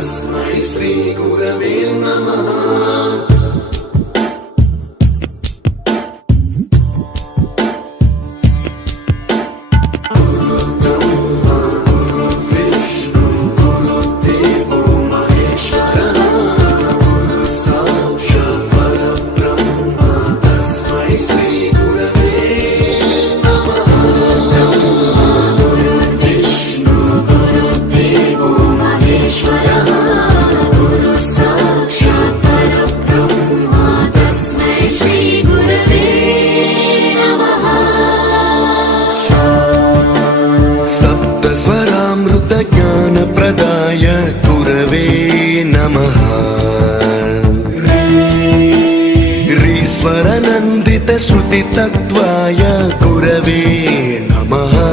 श्री गुरवे नमः। स्वरामृत ज्ञान प्रदाय गुरवे नमः। रीश्वर नन्दित श्रुति तत्त्वाय गुरवे नमः।